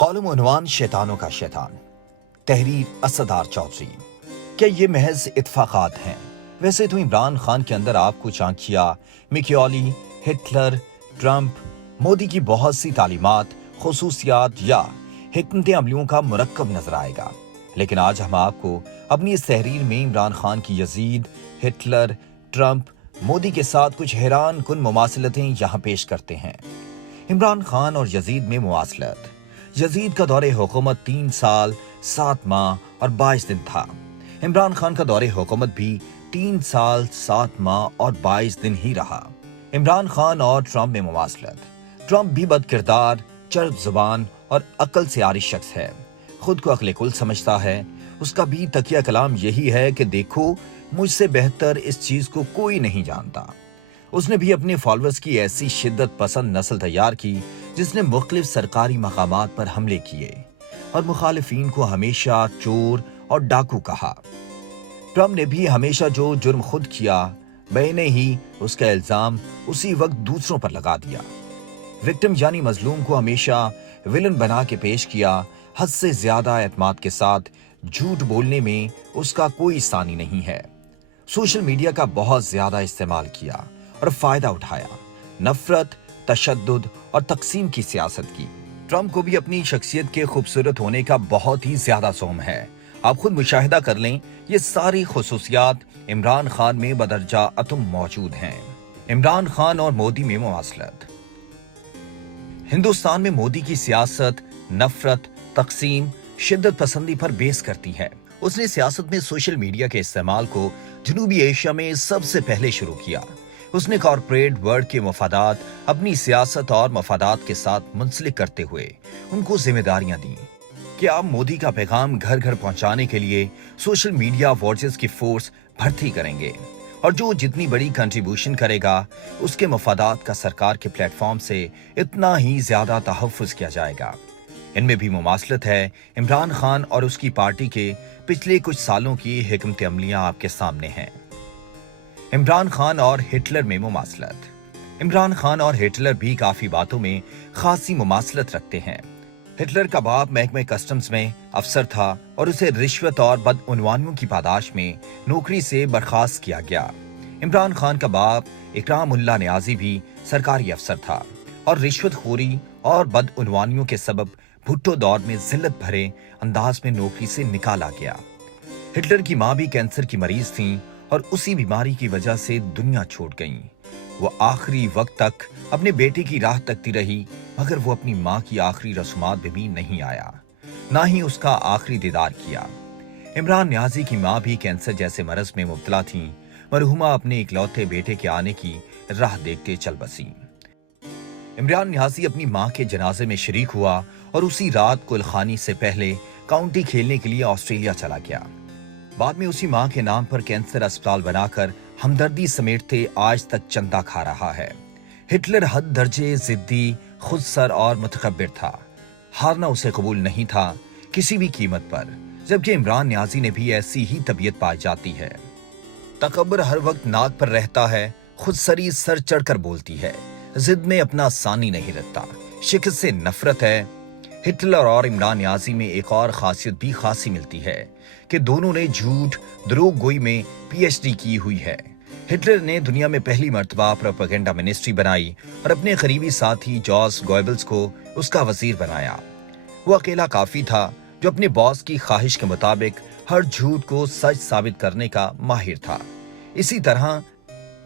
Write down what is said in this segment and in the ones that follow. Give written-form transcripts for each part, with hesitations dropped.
Column उन्वान शैतानों का शैतान, तहरीर असदार चौधरी। क्या ये महज इत्फाकात हैं? वैसे तो इमरान खान के अंदर आपको Chanakya, Machiavelli, Hitler, Trump, Modi की बहुत सी तालीमात, खुसूसियात या हिकमत अमलियों का मुरक्कब नजर आएगा। लेकिन आज हम आपको अपनी इस तहरीर में इमरान खान की यजीद, हिटलर, ट्रंप, मोदी के साथ कुछ हैरान कुन मुमासलतें यहाँ पेश करते हैं। इमरान खान और यजीद में मुवासलत। यजीद का दौरे हुकूमत 3 साल 7 माह और 22 दिन था। इमरान खान का दौरे हुकूमत भी 3 साल 7 माह और 22 दिन ही रहा। इमरान खान और ट्रंप में मुवासलत। ट्रंप भी बदकिरदार, चर्ब जुबान और अक्ल से आरी शख्स है। खुद को अक्ल कुल समझता है। उसका भी तकिया कलाम यही है कि देखो, मुझसे बेहतर इस चीज को कोई नहीं जानता। उसने भी अपने फॉलोअर्स की ऐसी शिद्दत पसंद नस्ल तैयार की जिसने मुख्तलिफ सरकारी मकामात पर हमले किए और मुखालिफिन को हमेशा चोर और डाकू कहा। ट्रंप ने भी हमेशा जो जुर्म खुद किया, मैंने ही उसका इल्जाम उसी वक्त दूसरों पर लगा दिया। विक्टिम यानी मजलूम को हमेशा विलन बना के पेश किया। हद से ज्यादा एतमाद के साथ झूठ बोलने में उसका कोई सानी नहीं है। सोशल मीडिया का बहुत ज्यादा इस्तेमाल किया और फायदा उठाया। नफरत, तशद्दुद और तकसीम की सियासत की। ट्रंप को भी अपनी शख्सियत के खूबसूरत होने का बहुत ही ज्यादा शौक है। आप खुद मुशाहिदा कर लें, ये सारी खुसूसियात इमरान खान में बदरजा अतम मौजूद हैं। इमरान खान और मोदी में मुवासलत। हिंदुस्तान में मोदी की सियासत नफरत, तकसीम, शिद्दत पसंदी पर बेस करती है। उसने सियासत में सोशल मीडिया के इस्तेमाल को जनूबी एशिया में सबसे पहले शुरू किया। उसने कॉरपोरेट वर्ल्ड के मफादात अपनी सियासत और मफादात के साथ मुंसलिक करते हुए उनको जिम्मेदारियां दी कि आप मोदी का पैगाम घर घर पहुंचाने के लिए सोशल मीडिया वॉरियर्स की फोर्स भर्ती करेंगे और जो जितनी बड़ी कंट्रीब्यूशन करेगा उसके मफादात का सरकार के प्लेटफॉर्म से इतना ही ज्यादा तहफ्फुज किया जाएगा। इनमें भी मुमासलत है। इमरान खान और उसकी पार्टी के पिछले कुछ सालों की हिकमत अमलियां आपके सामने हैं। इमरान खान और हिटलर में मुमासलत। इमरान खान और हिटलर भी काफी बातों में खासी मुमासलत रखते हैं। हिटलर का बाप महकमे कस्टम्स में अफसर था और उसे रिश्वत और बदउनवानियों की पादाश में नौकरी से बर्खास्त किया गया। इमरान खान का बाप इकराम उल्लाह नियाजी भी सरकारी अफसर था और रिश्वतखोरी और बदउनवानियों के सबब भुट्टो दौर में जिल्लत भरे अंदाज में नौकरी से निकाला गया। हिटलर की मां भी कैंसर की मरीज थी और उसी बीमारी की वजह से दुनिया छोड़ गईं। वो आखिरी वक्त तक अपने बेटे की राह तकती रही, मगर वो अपनी मां की आखिरी रस्मात में भी नहीं आया, ना ही उसका आखिरी दीदार किया। इमरान नियाजी की मां भी कैंसर जैसे मरज में मुब्तला थी। मरहुमा अपने इकलौते बेटे के आने की राह देखते चल बसी। इमरान नियाजी अपनी मां के जनाजे में शरीक हुआ और उसी रात कुलखानी से पहले काउंटी खेलने के लिए ऑस्ट्रेलिया चला गया। बाद में उसी मां के नाम पर कैंसर अस्पताल बनाकर हमदर्दी समेटते आज तक चंदा खा रहा है। हिटलर हद दर्जे जिद्दी, खुदसर और मुतकब्बिर था। हारना उसे कबूल नहीं था किसी भी कीमत पर, जबकि इमरान नियाजी ने भी ऐसी ही तबीयत पाई जाती है। तकब्बुर हर वक्त नाक पर रहता है, खुदसरी सर चढ़कर बोलती है, जिद में अपना सानी नहीं रखता, शिकस्त से नफरत है। हिटलर और इमरान नियाजी में एक और खासियत भी खासी मिलती है कि दोनों ने झूठ दरोग गोई में पीएचडी की हुई है। हिटलर ने दुनिया में पहली मर्तबा प्रोपेगेंडा मिनिस्ट्री बनाई और अपने करीबी साथी जॉर्ज गोएबल्स को उसका वजीर बनाया। वो अकेला काफी था जो अपने बॉस की ख्वाहिश के मुताबिक हर झूठ को सच साबित करने का माहिर था। इसी तरह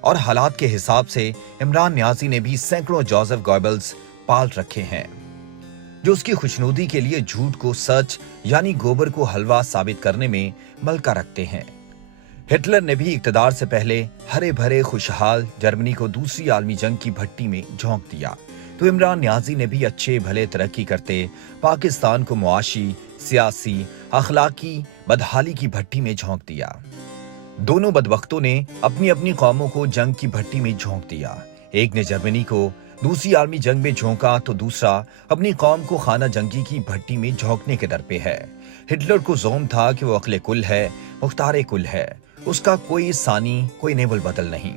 और हालात के हिसाब से इमरान नियाजी ने भी सैकड़ों जोसेफ गोएबल्स पाल रखे हैं जो उसकी खुशनुदी के लिए झूठ को सच यानी गोबर को हलवा साबित करने में मलका रखते हैं। हिटलर ने भी इक्तदार से पहले हरे भरे खुशहाल जर्मनी को दूसरी आलमी जंग की भट्टी में झोंक दिया, तो इमरान नियाजी ने भी अच्छे भले तरक्की करते पाकिस्तान को मुआशी, सियासी, अखलाकी बदहाली की भट्टी में झोंक दिया। दोनों बदबख्तों ने अपनी अपनी कौमों को जंग की भट्टी में झोंक दिया। एक ने जर्मनी को दूसरी आलमी जंग में झोंका तो दूसरा अपनी कौम को खाना जंगी की भट्टी में झोंकने के दर पे है। हिटलर को ज़ोम था कि वो अक्ले कुल है, मुख्तारे कुल है, उसका कोई सानी, कोई नेवल बदल नहीं।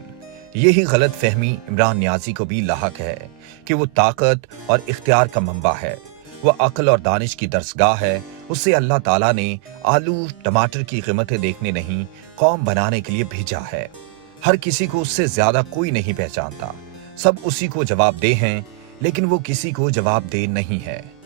यही गलत फहमी इमरान नियाजी को भी लाहक है कि वो ताकत और इख्तियार का मंबा है। वो अक्ल और दानिश की दरसगाह है। उससे अल्लाह ताला ने आलू टमाटर की कीमतें देखने नहीं, कौम बनाने के लिए भेजा है। हर किसी को उससे ज्यादा कोई नहीं पहचानता। सब उसी को जवाबदेह हैं, लेकिन वो किसी को जवाबदेह नहीं है।